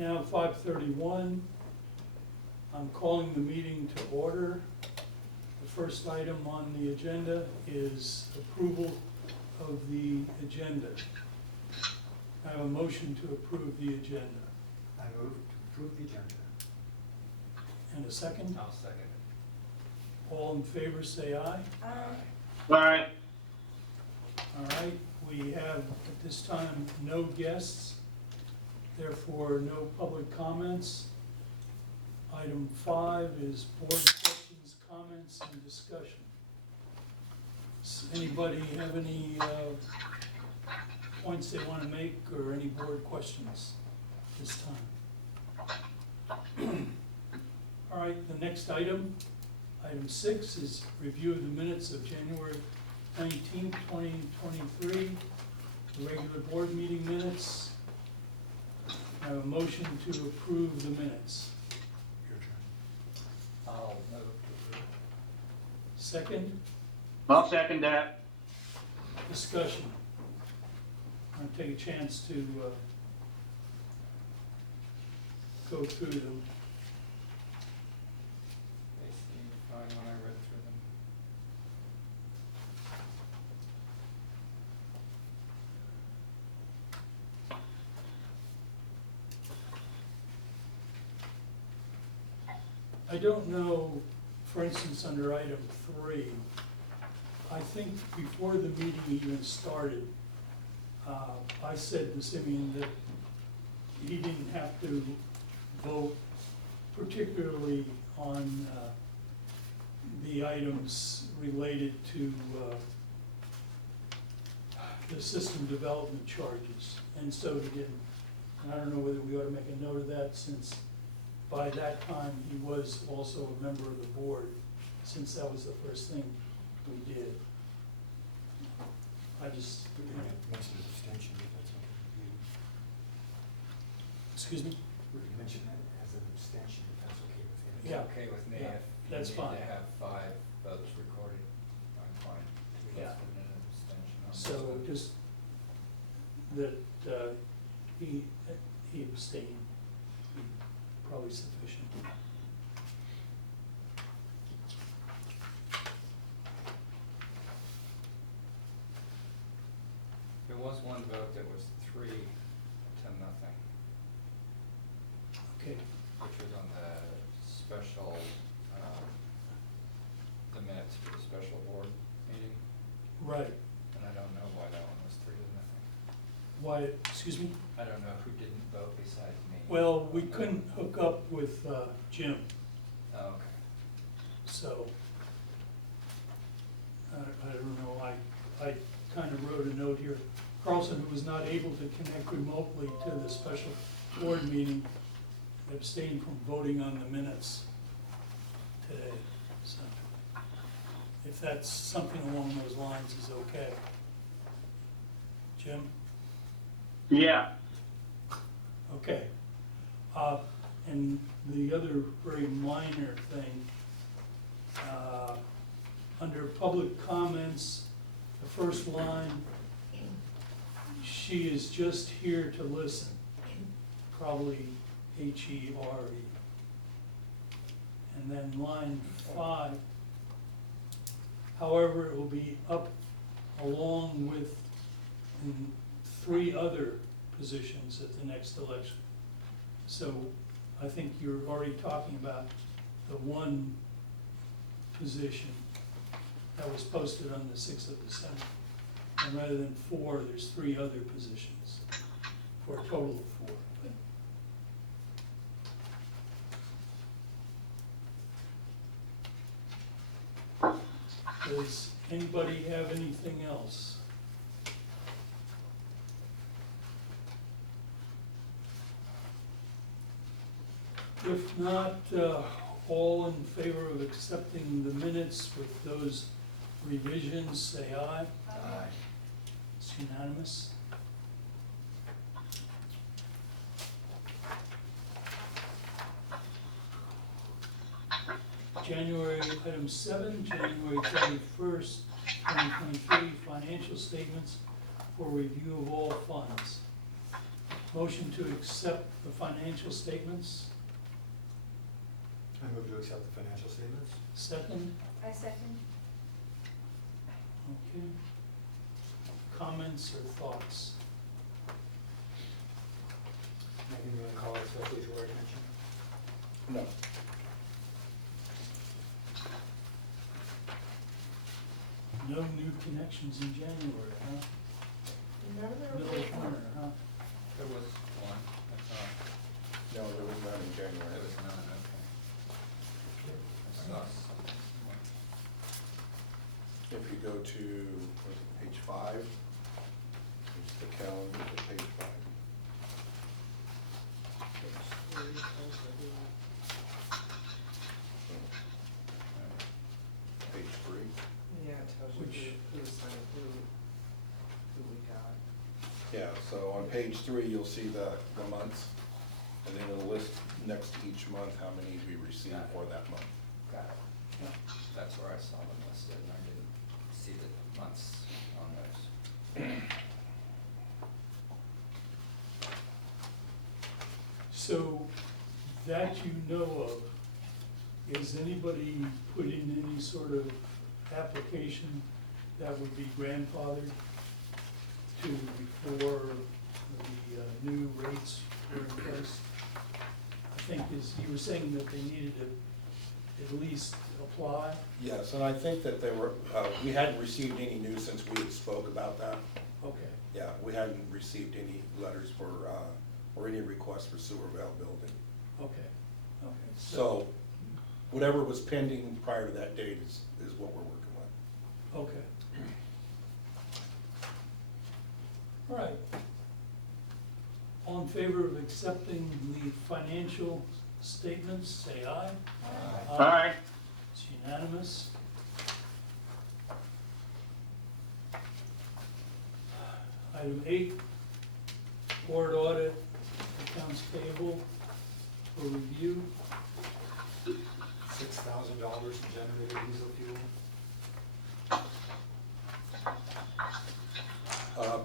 Now 5:31, I'm calling the meeting to order. The first item on the agenda is approval of the agenda. I have a motion to approve the agenda. I move to approve the agenda. And a second? I'll second it. All in favor say aye. Aye. Aye. All right, we have at this time no guests, therefore no public comments. Item 5 is board questions, comments, and discussion. Does anybody have any points they want to make or any board questions this time? All right, the next item, item 6, is review of the minutes of January 19th, 2023, the regular board meeting minutes. I have a motion to approve the minutes. Your turn. I'll move to approve. Second, I'll second that. discussion. I'm going to take a chance to go through them. They seemed fine when I read through them. I don't know, for instance, under item 3, I think before the meeting even started, I said to Simeon that he didn't have to vote particularly on the items related to the system development charges, and so he didn't. And I don't know whether we ought to make a note of that, since by that time he was also a member of the board, since that was the first thing we did. I just, We can mention an abstention if that's okay with you. excuse me? We can mention that as an abstention if that's okay with him. It's Yeah. okay with me Yeah, if you that's need fine. to have 5 votes recorded. I'm fine. We Yeah. just put in an abstention on this So one. just that he abstained, probably sufficient. There was one vote that was 3-0, Okay, which was on the special, the minutes for the special board meeting, right. and I don't know why that one was 3-0. Why, excuse me? I don't know who didn't vote besides me. Well, we couldn't hook up with Jim, Oh, okay. so I don't know, I kind of wrote a note here. Carlson, who was not able to connect remotely to the special board meeting, abstained from voting on the minutes today. So if that's something along those lines is okay. Jim? Yeah. Okay. And the other very minor thing, under public comments, the first line, she is just here to listen, probably H-E-R-E. And then line 5, however, it will be up along with 3 other positions at the next election. So I think you're already talking about the one position that was posted on the 6th of December. And rather than 4, there's 3 other positions for a total of 4. Does anybody have anything else? If not, all in favor of accepting the minutes with those revisions, say aye. Aye. It's unanimous. January, item 7, January 31st, 2023, financial statements for review of all funds. Motion to accept the financial statements, I move to accept the financial statements. second, I second. okay. Comments or thoughts? Anything you want to call it especially to our attention? No. No new connections in January, huh? Middle of winter, huh? There was one, I thought. No, there was none in There January. was none, okay. I saw some. If you go to, what is it, page 5, it's the calendar at page 5. Page 3. Yeah, it tells you Which- who signed, who we got. Yeah, so on page 3, you'll see the months, and then it'll list next to each month how many we received for that month. Got it. Yeah. That's where I saw them listed, and I didn't see the months on those. So, that you know of, is anybody put in any sort of application that would be grandfathered to before the new rates were in place? I think you were saying that they needed to at least apply? Yes, and I think that they were, we hadn't received any news since we had spoke about that. Okay, Yeah, we hadn't received any letters for, or any requests for sewer availability. okay, okay. So whatever was pending prior to that date is what we're working with. Okay. All right. All in favor of accepting the financial statements, say aye. Aye. It's unanimous. Item 8, board audit, accounts payable for review. $6,000 in generator diesel fuel.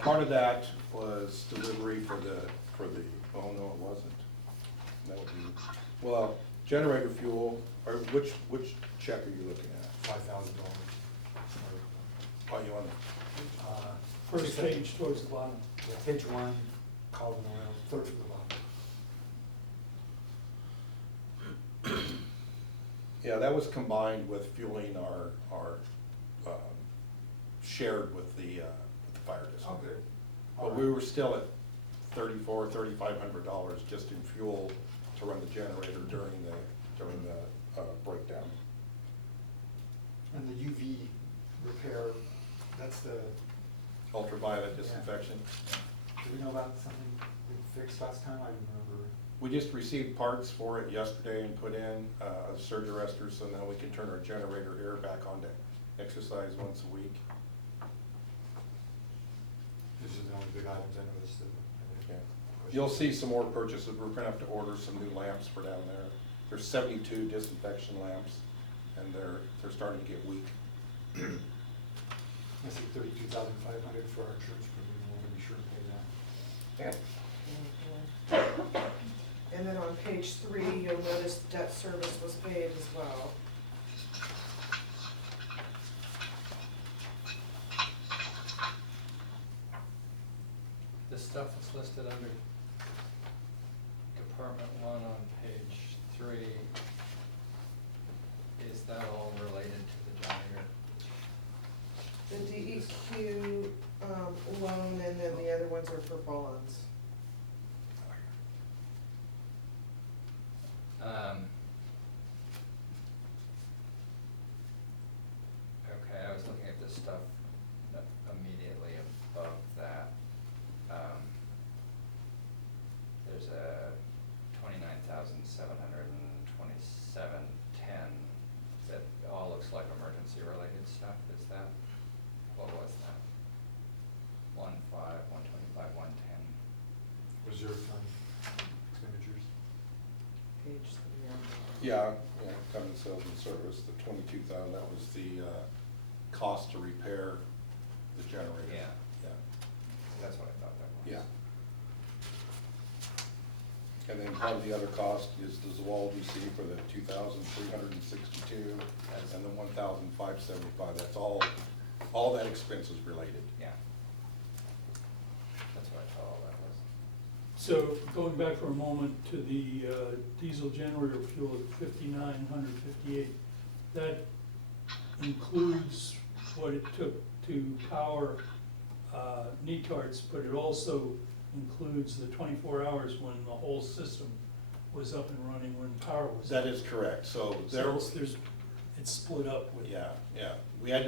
Part of that was delivery for the, oh no, it wasn't. That would be, well, generator fuel, or which check are you looking at? $5,000. Oh, you want, First page towards the bottom. Yeah, page 1, column oil, third from the bottom. yeah, that was combined with fueling our, shared with the fire district. Oh, good. But we were still at $3,500 just in fuel to run the generator during the breakdown. And the UV repair, that's the, Ultraviolet disinfection. do we know about something we fixed last time? I remember. We just received parts for it yesterday and put in a surge arrestor, so now we can turn our generator here back on to exercise once a week. This is the only big items I noticed that. Yeah. You'll see some more purchases. We're gonna have to order some new lamps for down there. There's 72 disinfection lamps, and they're starting to get weak. I see 32,500 for our insurance premium, we're gonna be sure to pay that. And then on page 3, you'll notice debt service was paid as well. The stuff that's listed under Department 1 on page 3, is that all related to the generator? The DEQ loan, and then the other ones are for bonds. Okay, I was looking at this stuff immediately above that. There's a 29,727.10 that all looks like emergency related stuff. Is that, what was that? 125, 110. Reserve fund expenditures. Page 3 on the. Yeah, common sales and service, the 22,000, that was the cost to repair the generator. Yeah. Yeah. That's what I thought that was. Yeah. And then part of the other cost is the Zawal-DC for the 2,362 and the 1,575. That's all that expense is related. Yeah. That's what I thought all that was. So going back for a moment to the diesel generator fuel at 5,958, that includes what it took to power Netarts, but it also includes the 24 hours when the whole system was up and running, when power was. That is correct. So there, So it's split up with. yeah. We had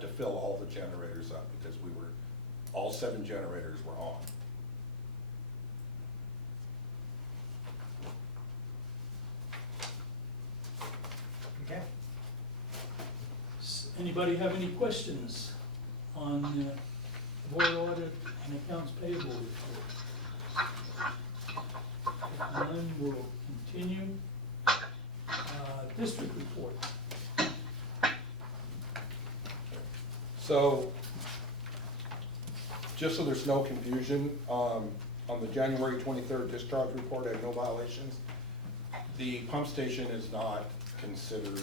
to fill all the generators up because all 7 generators were on. Okay. Anybody have any questions on the board audit and accounts payable report? If none, we'll continue. District report. So, just so there's no confusion, on the January 23rd discharge report, I have no violations. The pump station is not considered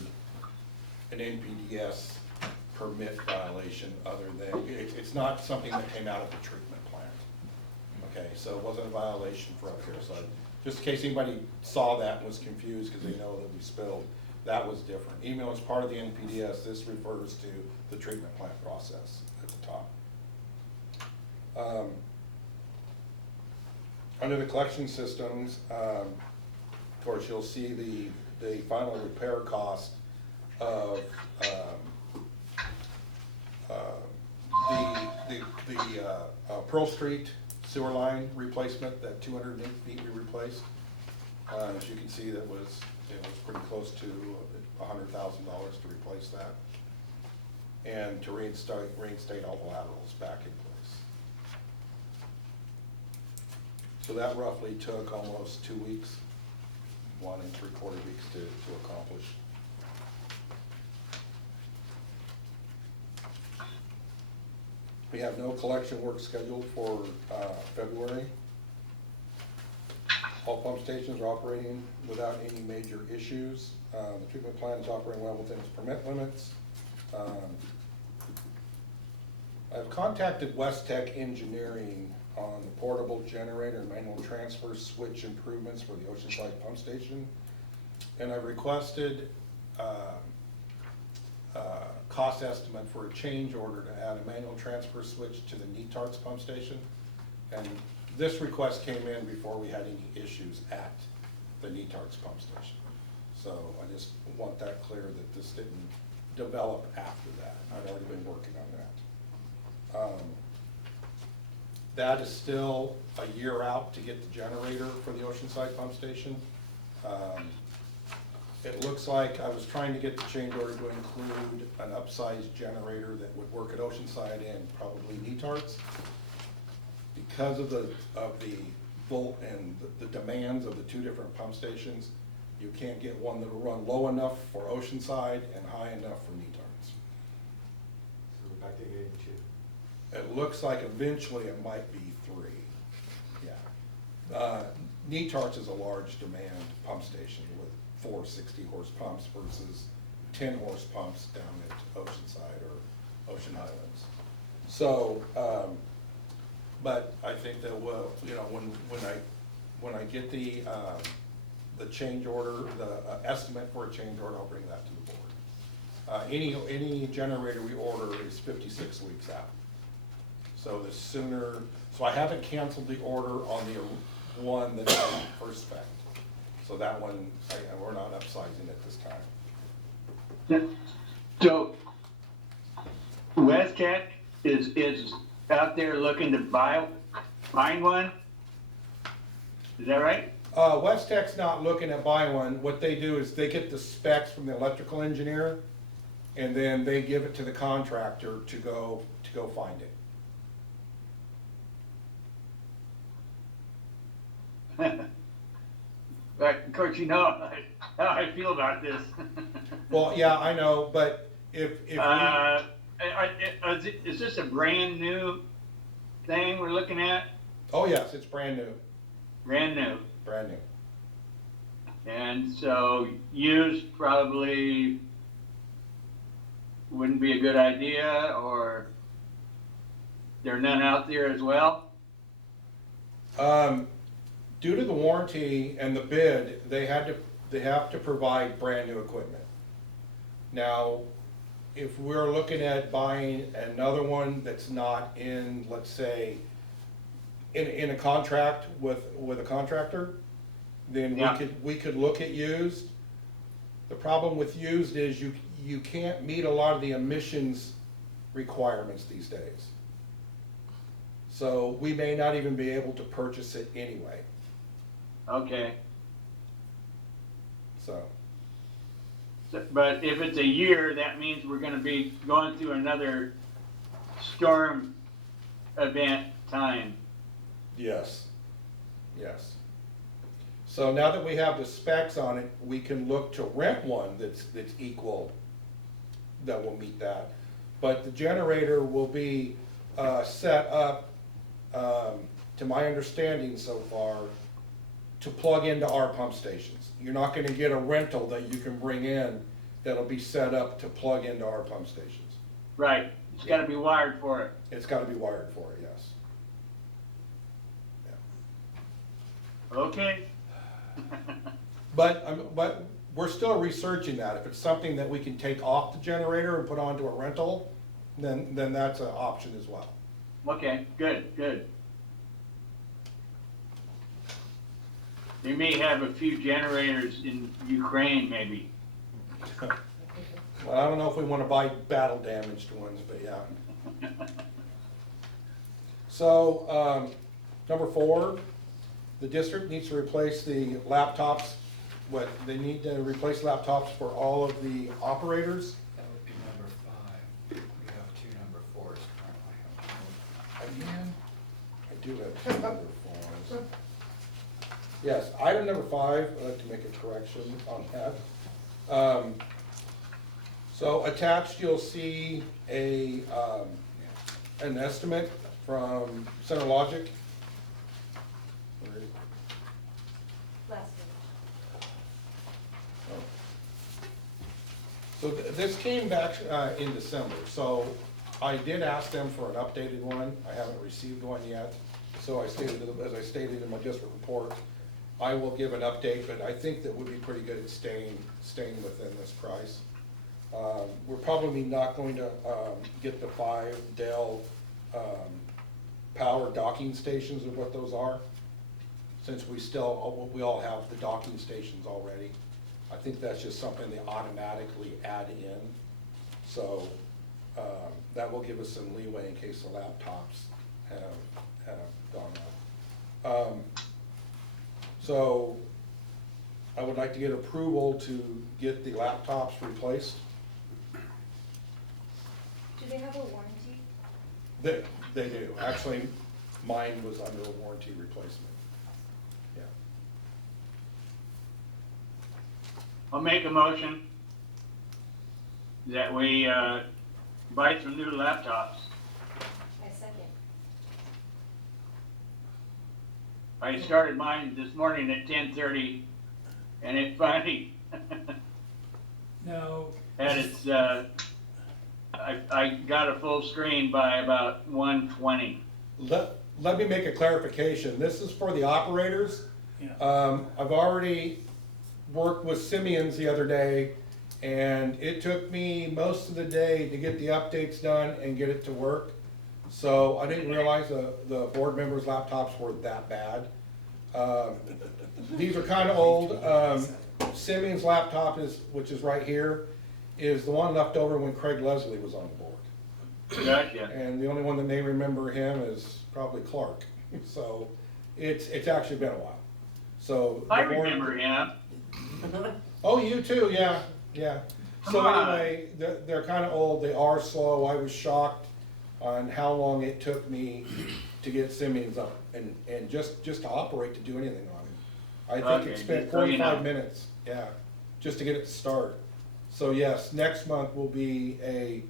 an NPDES permit violation other than, it's not something that came out of the treatment plant. Okay, so it wasn't a violation for up here, so just in case anybody saw that and was confused because they know that we spilled, that was different. Even though it's part of the NPDES, this refers to the treatment plant process at the top. Under the collection systems, of course, you'll see the final repair cost of the Pearl Street sewer line replacement, that 208 feet we replaced. As you can see, it was pretty close to $100,000 to replace that, and to reinstate all the laterals back in place. So that roughly took almost 2 weeks, 1 3/4 weeks to accomplish. We have no collection work scheduled for February. All pump stations are operating without any major issues. The treatment plant is operating well within its permit limits. I've contacted West Tech Engineering on the portable generator and manual transfer switch improvements for the Oceanside pump station. And I requested cost estimate for a change order to add a manual transfer switch to the Netarts pump station. And this request came in before we had any issues at the Netarts pump station. So I just want that clear that this didn't develop after that. I'd already been working on that. That is still a year out to get the generator for the Oceanside pump station. It looks like I was trying to get the change order to include an upsized generator that would work at Oceanside and probably Netarts. Because of the volt and the demands of the 2 different pump stations, you can't get one that'll run low enough for Oceanside and high enough for Netarts. So we're back to 8 and 2. It looks like eventually it might be 3, yeah. Netarts is a large demand pump station with 4 60-horse pumps versus 10-horse pumps down at Oceanside or Ocean Highlands. So, but I think that will, when I get the change order, the estimate for a change order, I'll bring that to the board. Any generator we order is 56 weeks out. So the sooner, so I haven't canceled the order on the one that's first spec. So that one, we're not upsizing it this time. So, West Tech is out there looking to find one? Is that right? West Tech's not looking at buying one. What they do is they get the specs from the electrical engineer, and then they give it to the contractor to go find it. But of course, you know how I feel about this. Well, yeah, I know, but if Is this a brand new thing we're looking at? oh yes, it's brand new, Brand new. brand new. And so used probably wouldn't be a good idea, or there are none out there as well? Due to the warranty and the bid, they have to provide brand new equipment. Now, if we're looking at buying another one that's not in, let's say, in a contract with a contractor, then Yeah. we could look at used. The problem with used is you can't meet a lot of the emissions requirements these days. So we may not even be able to purchase it anyway, Okay. so. But if it's a year, that means we're gonna be going through another storm event time. Yes, yes. So now that we have the specs on it, we can look to rent one that's equal, that will meet that. But the generator will be set up, to my understanding so far, to plug into our pump stations. You're not gonna get a rental that you can bring in that'll be set up to plug into our pump stations. Right, it's gotta be wired for it. It's gotta be wired for it, yes. Yeah. Okay? But we're still researching that. If it's something that we can take off the generator and put onto a rental, then that's an option as well. Okay, good, good. They may have a few generators in Ukraine, maybe. Well, I don't know if we want to buy battle damaged ones, but yeah. So, number 4, the district needs to replace the laptops. They need to replace laptops for all of the operators. That would be number 5. We have 2 number 4s currently. Again, I do have 2 number 4s. Yes, item number 5, I'd like to make a correction on that. So attached, you'll see an estimate from Center Logic. Last So this came back in December, so I did ask them for an updated one. I haven't received one yet. So as I stated in my district report, I will give an update, but I think that would be pretty good at staying within this price. We're probably not going to get the 5 Dell power docking stations, or what those are, since we all have the docking stations already. I think that's just something they automatically add in. So that will give us some leeway in case the laptops have gone up. So I would like to get approval to get the laptops replaced. Do they have a warranty? They do. Actually, mine was under a warranty replacement. Yeah. I'll make a motion that we buy some new laptops. I second. I started mine this morning at 10:30, and it finally Now, had its, I got a full screen by about 1:20. Let me make a clarification. This is for the operators. yeah, I've already worked with Simeon's the other day, and it took me most of the day to get the updates done and get it to work. So I didn't realize the board members' laptops were that bad. These are kind of old. Simeon's laptop which is right here, is the one left over when Craig Leslie was on the board. Gotcha. And the only one that may remember him is probably Clark. So it's actually been a while. So I the board- remember him. Oh, you too, yeah, yeah. So Come on. anyway, they're kind of old, they are slow. I was shocked on how long it took me to get Simeon's up and just to operate, to do anything on it. I think Okay, it spent just so you 45 know. minutes, yeah, just to get it to start. So yes, next month will be a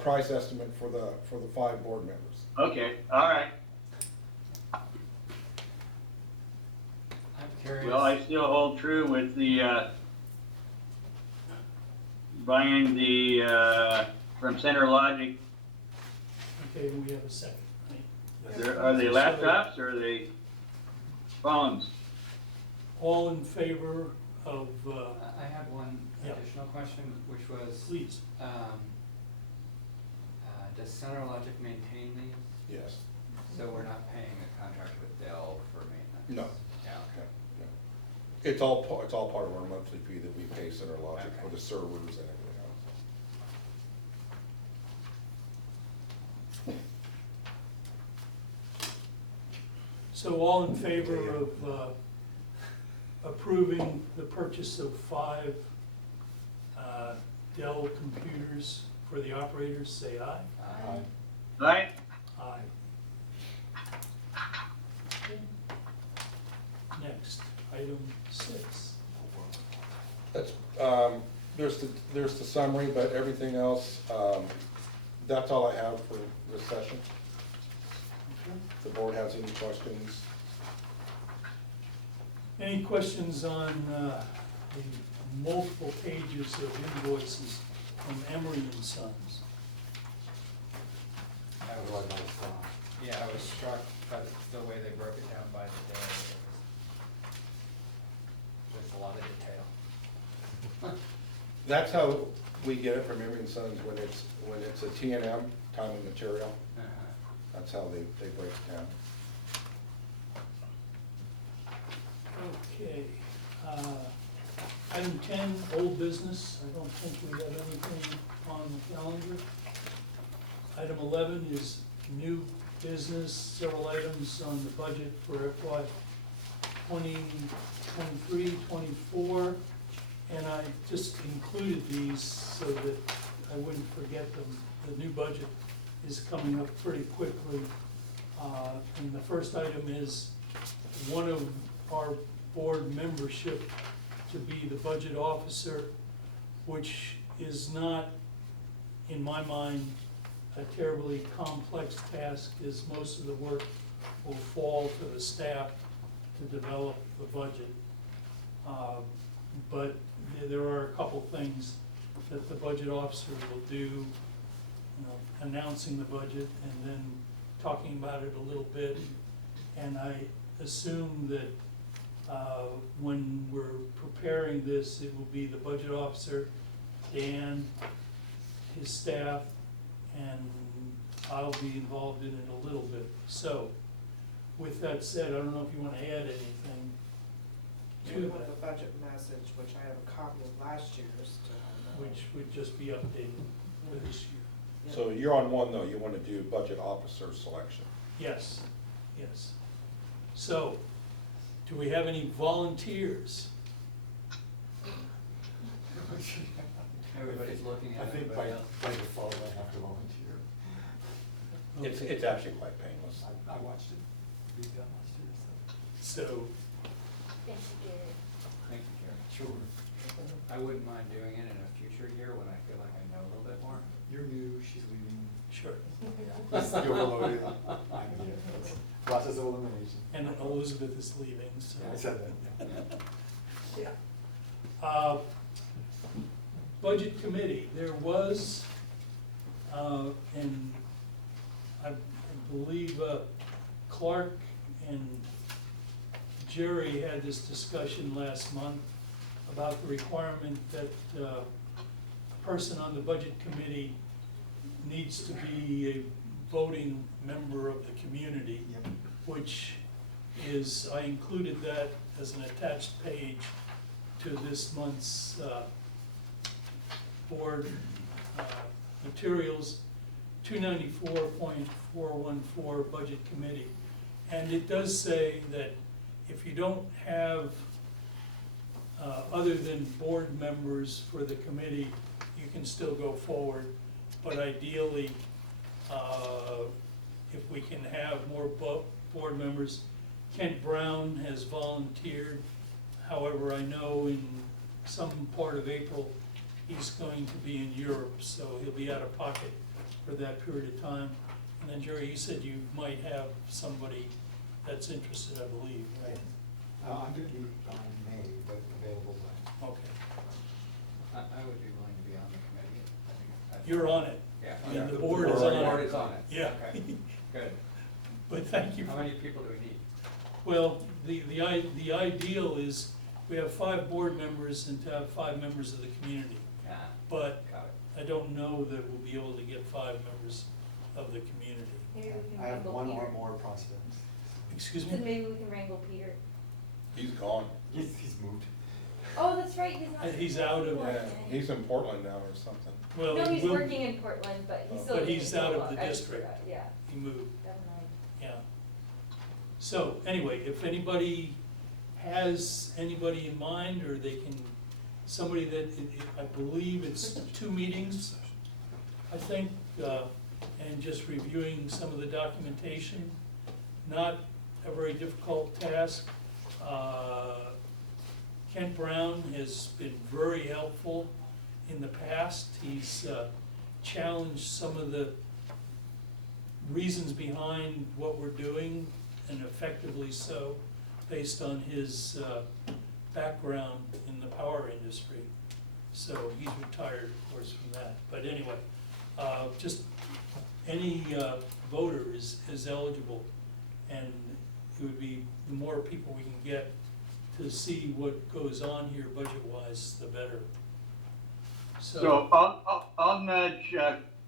price estimate for the 5 board members. Okay, all right. I'm curious. Well, I still hold true with the, buying the, from Center Logic. Okay, we have a second, right? Are they laptops or are they phones? All in favor of, I had one Yeah. additional question, which was, please, does Center Logic maintain these? Yes. So we're not paying a contract with Dell for maintenance? No. Yeah, Yeah, yeah. It's all part of our monthly fee that we pay Center Logic for Okay. the servers and everything else. so all in favor of approving the purchase of 5 Dell computers for the operators, say aye. Right? Aye. Next, item 6. That's, there's the summary, but everything else, that's all I have for this session. If the board has any questions. Any questions on the multiple pages of invoices from Emery and Sons? I was, yeah, I was struck by the way they broke it down by the day. There's a lot of detail. That's how we get it from Emery and Sons when it's a T&M, time and material. That's how they break it down. Okay, item 10, old business, I don't think we have anything on the calendar. Item 11 is new business, several items on the budget for FY 2023, 24, and I just included these so that I wouldn't forget them. The new budget is coming up pretty quickly, and the first item is one of our board membership to be the budget officer, which is not, in my mind, a terribly complex task, as most of the work will fall to the staff to develop the budget. But there are a couple things that the budget officer will do, you know, announcing the budget and then talking about it a little bit. And I assume that when we're preparing this, it will be the budget officer, Dan, his staff, and I'll be involved in it a little bit. So, with that said, I don't know if you want to add anything We to have that, the budget message, which I have a copy of last year's, which would just be updated for this year. So you're on one though, you want to do budget officer selection. Yes, yes. So, do we have any volunteers? Everybody's looking I at think everybody else. by default, I have to volunteer. It's actually quite painless. I watched it be done last year, So, Thank you, Gary. Thank you, Karen. so. Sure. I wouldn't mind doing it in a future year when I feel like I know a little bit more. You're new, she's leaving. sure. You're overloaded. I'm here. It's process of elimination. And Elizabeth is leaving, so. Yeah, I said that, yeah. Yeah. Budget committee, there was, and I believe Clark and Jerry had this discussion last month about the requirement that a person on the budget committee needs to be a voting member of the community, Yep. which is, I included that as an attached page to this month's board materials, 294.414 Budget Committee. And it does say that if you don't have other than board members for the committee, you can still go forward. But ideally, if we can have more board members, Kent Brown has volunteered. However, I know in some part of April, he's going to be in Europe, so he'll be out of pocket for that period of time. And then Jerry, you said you might have somebody that's interested, I believe, right? I'm gonna be gone in May, but available by. Okay. I would be willing to be on the committee. I think You're on it. Yeah. I mean, the Yeah. board is The on The board it. is on it. Yeah. Okay, good. But thank you. How many people do we need? Well, the ideal is we have 5 board members and to have 5 members of the community. Yeah, But got it. I don't know that we'll be able to get 5 members of the community. Maybe we can I have wrangle one or Peter. more prospects. Excuse Said me? maybe we can wrangle Peter. He's gone. He's moved. Oh, that's right, he's not. He's out of- Yeah, he's in Portland now or something. Well, No, he he's will- working in Portland, but he's still. But he's doing out of a the lot. district. Yeah, He moved, never mind. yeah. So, anyway, if anybody has anybody in mind, or they can, somebody that, I believe it's 2 meetings, I think, and just reviewing some of the documentation, not a very difficult task. Kent Brown has been very helpful in the past. He's challenged some of the reasons behind what we're doing, and effectively so, based on his background in the power industry. So he's retired, of course, from that. But anyway, just any voter is eligible, and it would be, the more people we can get to see what goes on here budget-wise, the better. So I'll nudge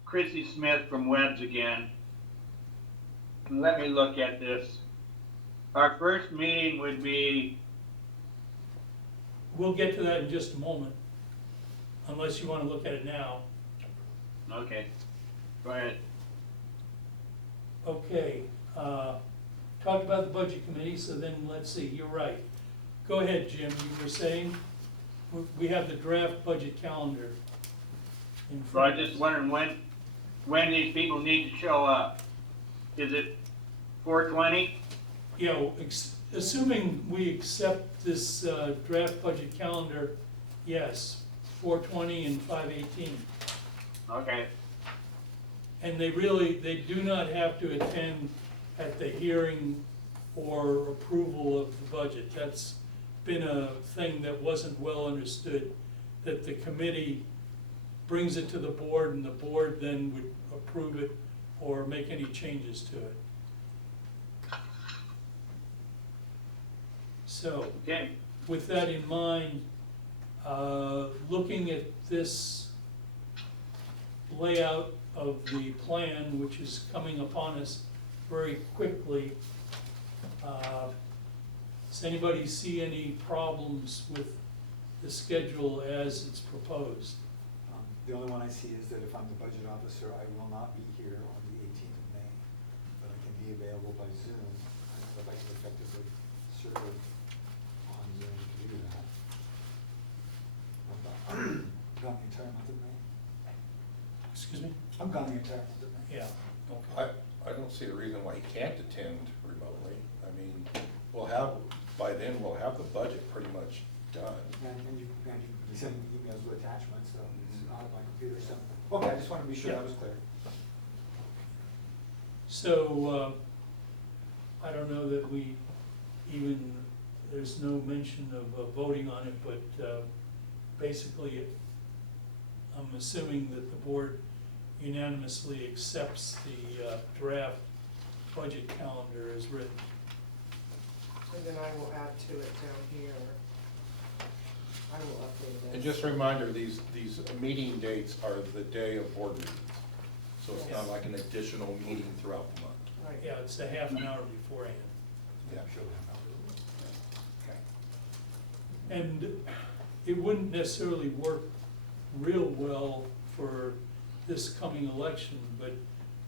Chrissy Smith from Webb's again. And let me look at this. Our first meeting would be, We'll get to that in just a moment, unless you want to look at it now. okay, go ahead. Okay, talked about the budget committee, so then let's see, you're right. Go ahead, Jim, you were saying, we have the draft budget calendar in So I front of just us. wondering when these people need to show up. Is it 4:20? Yeah, assuming we accept this draft budget calendar, yes, 4:20 and 5:18. Okay, And they do not have to attend at the hearing or approval of the budget. That's been a thing that wasn't well understood, that the committee brings it to the board and the board then would approve it or make any changes to it. So, okay. with that in mind, looking at this layout of the plan, which is coming upon us very quickly, does anybody see any problems with the schedule as it's proposed? The only one I see is that if I'm the budget officer, I will not be here on the 18th of May, but I can be available by Zoom. I don't know if I can effectively serve on Zoom to do that. I'm gone the entire month of May. Excuse me? I'm gone the entire month of May. Yeah, okay. I don't see a reason why he can't attend remotely. I mean, by then, we'll have the budget pretty much done. And you can be sending me emails with attachments, so it's not on my computer, so. Okay, I just wanted to be sure that was clear. So, I don't know that we even, there's no mention of voting on it, but basically, I'm assuming that the board unanimously accepts the draft budget calendar as written. And then I will add to it down here. I will update it. And just a reminder, these meeting dates are the day of board meetings. So it's not like an additional meeting throughout the month. Right. Yeah, it's a half an hour beforehand. Yeah, sure. And it wouldn't necessarily work real well for this coming election, but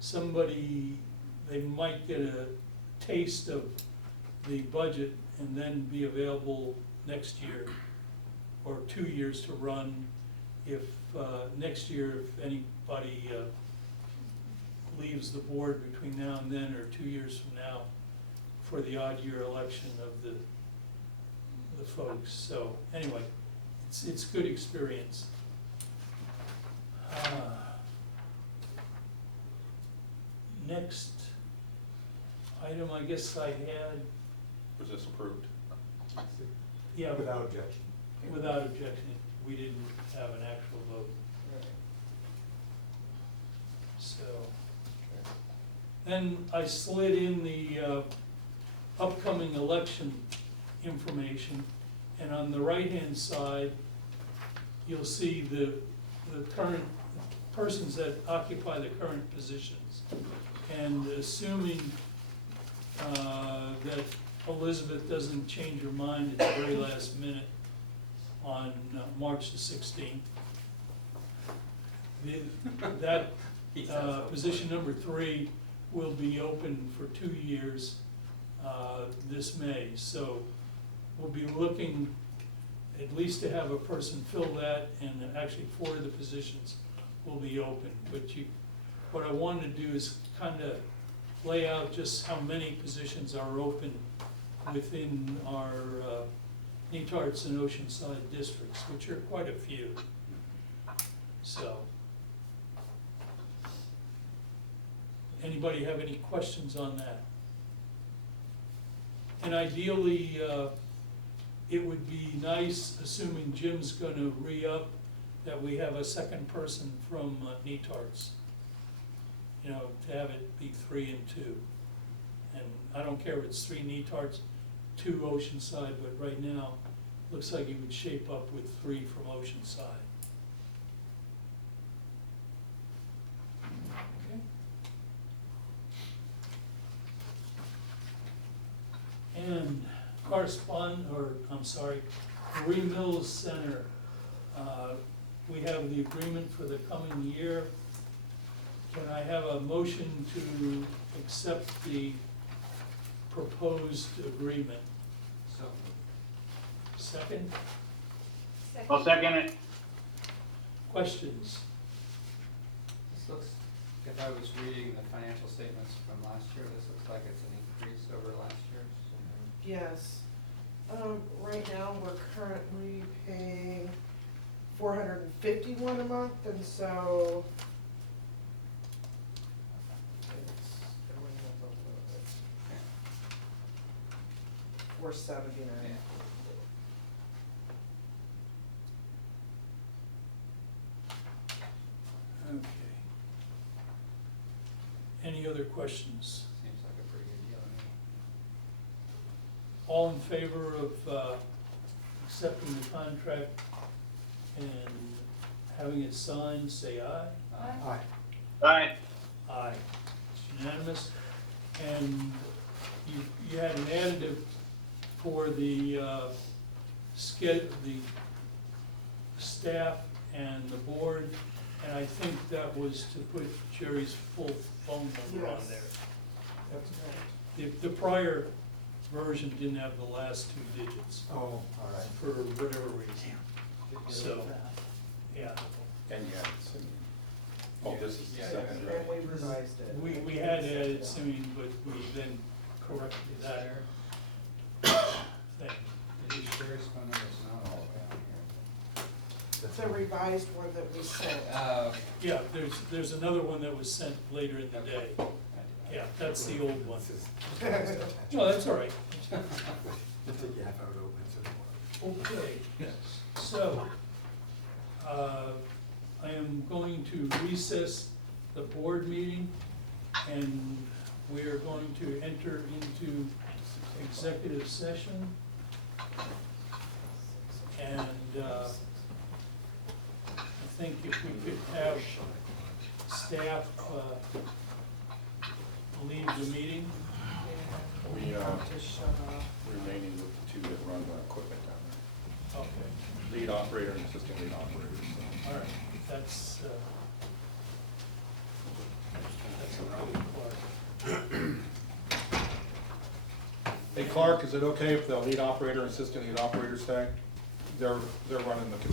somebody, they might get a taste of the budget and then be available next year or 2 years to run if, next year, if anybody leaves the board between now and then, or 2 years from now, for the odd year election of the folks. So anyway, it's good experience. Next item I guess I had, Was this approved? Yeah. Without objection. Without objection, we didn't have an actual vote, so. Then I slid in the upcoming election information, and on the right-hand side, you'll see the current persons that occupy the current positions. And assuming that Elizabeth doesn't change her mind at the very last minute on March the 16th, that position number 3 will be open for 2 years this May. So we'll be looking at least to have a person fill that, and actually 4 of the positions will be open. But what I wanted to do is kind of lay out just how many positions are open within our Netarts and Oceanside districts, which are quite a few. So, anybody have any questions on that? And ideally, it would be nice, assuming Jim's gonna re-up, that we have a second person from Netarts. You know, to have it be 3 and 2. And I don't care if it's 3 Netarts, 2 Oceanside, but right now, looks like it would shape up with 3 from Oceanside. Okay. And Marine Mills Center, we have the agreement for the coming year. Can I have a motion to accept the proposed agreement? So, Second, I'll second it. questions? this looks, if I was reading the financial statements from last year, this looks like it's an increase over last year's. Yes. Right now, we're currently paying $451 a month, and so it's going up a little bit. $479. Okay. Any other questions? Seems like a pretty good deal to me. All in favor of accepting the contract and having it signed, say aye. Aye. Aye. Aye. It's unanimous. And you had an additive for the the staff and the board, and I think that was to put Jerry's full phone number on Yes. there. That's right. The prior version didn't have the last 2 digits Oh, all right. for whatever reason. So, yeah, And you had Simeon. Oh, this is the Yeah. second, And right? we revised it. we had added Simeon, but we then corrected that There, thing. Is Sherry's phone number's not all the way on here. It's a revised one that we sent. Yeah, there's another one that was sent later in the day. Yeah, that's the old one. This is- No, that's all right. Just take your half hour to open it, so. Okay, so, I am going to recess the board meeting, and we are going to enter into executive session. And I think if we could have staff leave the meeting. We, To shut off. remaining with the 2 that run the equipment down there. Okay, Lead operator and assistant lead operator, so. all right, that's a really Clark. Hey Clark, is it okay if the lead operator and assistant lead operator stay? They're running the